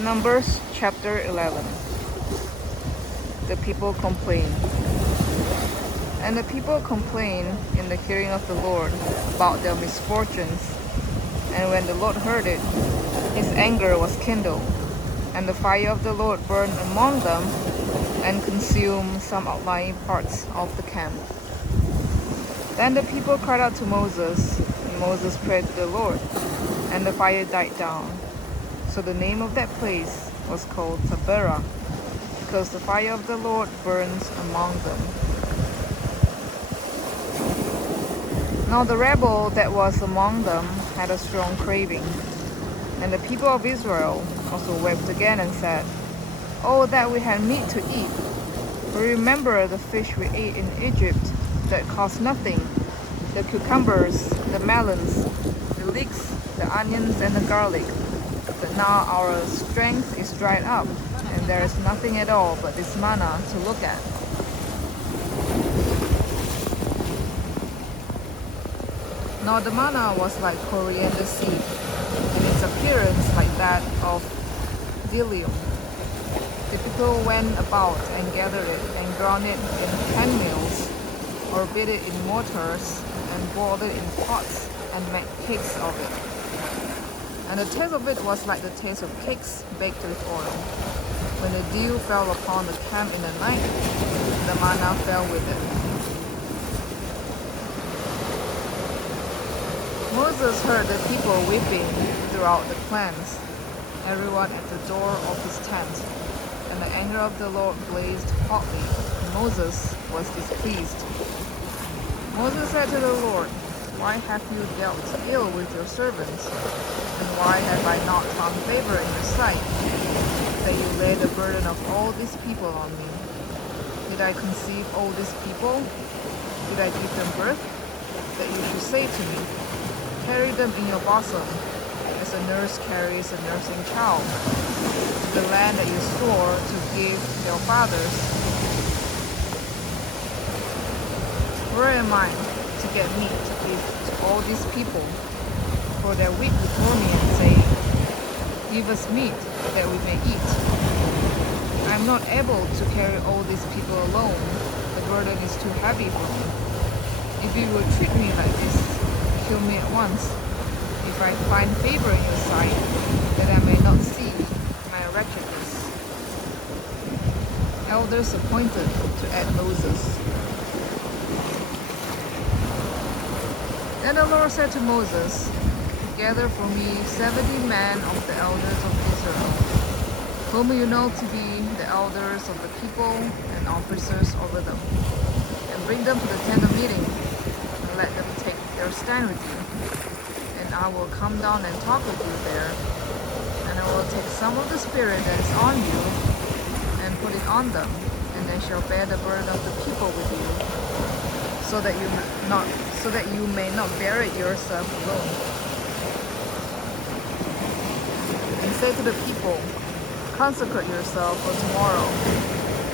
Numbers chapter 11. The people complain. And the people complained in the hearing of the Lord about their misfortunes. And when the Lord heard it, his anger was kindled, and the fire of the Lord burned among them and consumed some outlying parts of the camp. Then the people cried out to Moses, and Moses prayed to the Lord, and the fire died down. So the name of that place was called Taberah, because the fire of the Lord burns among them. Now the rebel that was among them had a strong craving. And the people of Israel also wept again and said, "Oh, that we had meat to eat! We remember the fish we ate in Egypt that cost nothing, the cucumbers, the melons, the leeks, the onions, and the garlic. But now our strength is dried up, and there is nothing at all but this manna to look at." Now the manna was like coriander seed, and its appearance like that of bdellium. The people went about and gathered it and ground it in hand mills, or beat it in mortars, and boiled it in pots, and made cakes of it. And the taste of it was like the taste of cakes baked with oil. When the dew fell upon the camp in the night, the manna fell with it. Moses heard the people weeping throughout the clans, everyone at the door of his tent. And the anger of the Lord blazed hotly, and Moses was displeased. Moses said to the Lord, "Why have you dealt ill with your servants? And why have I not found favor in your sight, that you lay the burden of all these people on me? Did I conceive all these people? Did I give them birth? That you should say to me, 'Carry them in your bosom, as a nurse carries a nursing child, to the land that you swore to give their fathers.' Where am I to get meat to give to all these people? For they weep before me and say, 'Give us meat that we may eat.' I am not able to carry all these people alone. The burden is too heavy for me. If you will treat me like this, kill me at once, if I find favor in your sight, that I may not see my wretchedness." Elders appointed to aid Moses. Then the Lord said to Moses, "Gather for me 70 men of the elders of Israel, whom you know to be the elders of the people and officers over them, and bring them to the tent of meeting, and let them take their stand with you. And I will come down and talk with you there, and I will take some of the spirit that is on you and put it on them, and they shall bear the burden of the people with you, so that you may not bear it yourself alone. And say to the people, 'Consecrate yourself for tomorrow,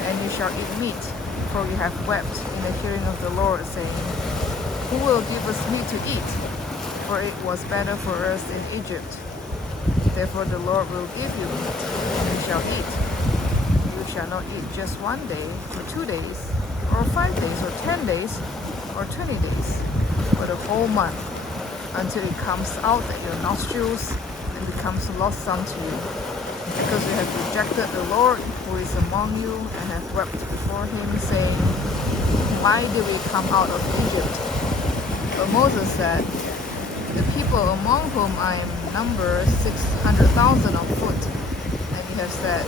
and you shall eat meat, for you have wept in the hearing of the Lord, saying, Who will give us meat to eat? For it was better for us in Egypt. Therefore the Lord will give you meat, and you shall eat. You shall not eat just 1 day, or 2 days, or 5 days, or 10 days, or 20 days, but a whole month, until it comes out at your nostrils and becomes loathsome to you. Because you have rejected the Lord who is among you, and have wept before him, saying, Why did we come out of Egypt?' But Moses said, The people among whom I am number 600,000 on foot, and you have said,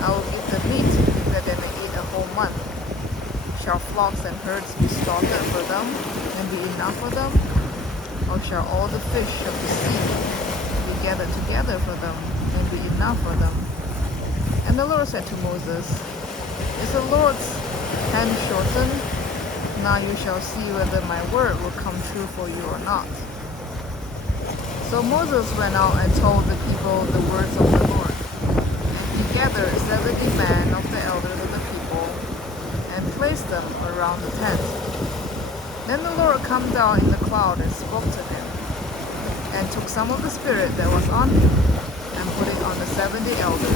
I will give them meat, that they may eat a whole month. Shall flocks and herds be slaughtered for them, and be enough for them? Or shall all the fish of the sea be gathered together for them, and be enough for them?" And the Lord said to Moses, "Is the Lord's hand shortened? Now you shall see whether my word will come true for you or not." So Moses went out and told the people the words of the Lord. And he gathered 70 men of the elders of the people, and placed them around the tent. Then the Lord came down in the cloud and spoke to him, and took some of the spirit that was on him, and put it on the 70 elders.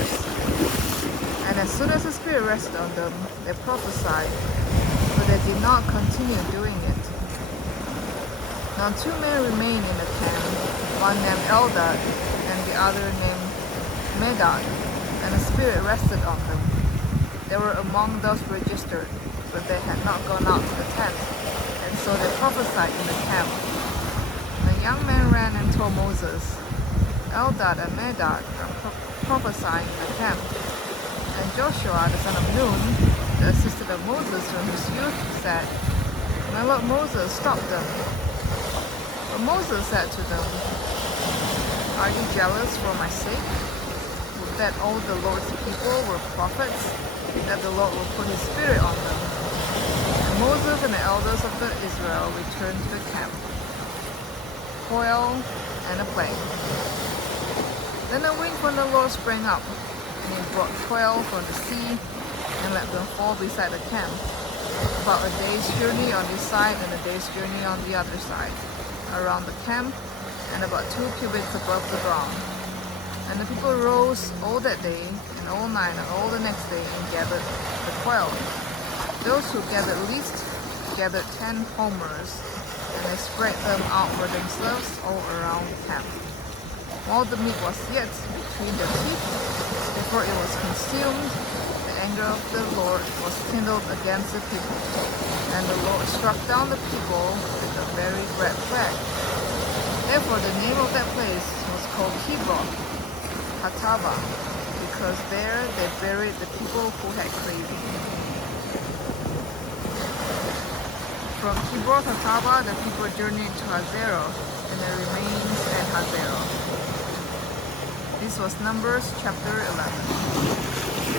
soon as the Spirit rested on them, they prophesied, but they did not continue doing it. Now 2 men remained in the camp, one named Eldad and the other named Medad, and the Spirit rested on them. They were among those registered, but they had not gone out to the tent, and so they prophesied in the camp. A young man ran and told Moses, Eldad and Medad are prophesying in the camp. And Joshua, the son of Nun, the assistant of Moses from his youth, said, My lord Moses, stop them. But Moses said to them, Are you jealous for my sake? Would that all the Lord's people were prophets, that the Lord will put his Spirit on them. And Moses and the elders of the Israel returned to the camp. Quail and a plague. Then a wind from the Lord sprang up, and it brought quail from the sea, and let them fall beside the camp, about a day's journey on this side and a day's journey on the other side, around the camp, and about 2 cubits above the ground. And the people rose all that day, and all night, and all the next day, and gathered the quail. Those who gathered least gathered 10 homers, and they spread them out for themselves all around the camp. While the meat was yet between their teeth, before it was consumed, the anger of the Lord was kindled against the people, and the Lord struck down the people with a very great plague. Therefore the name of that place was called Kibroth Hatava, because there they buried the people who had craving. From Kibroth Hatava the people journeyed to Hazeroth, and they remained at Hazeroth. This was Numbers chapter 11.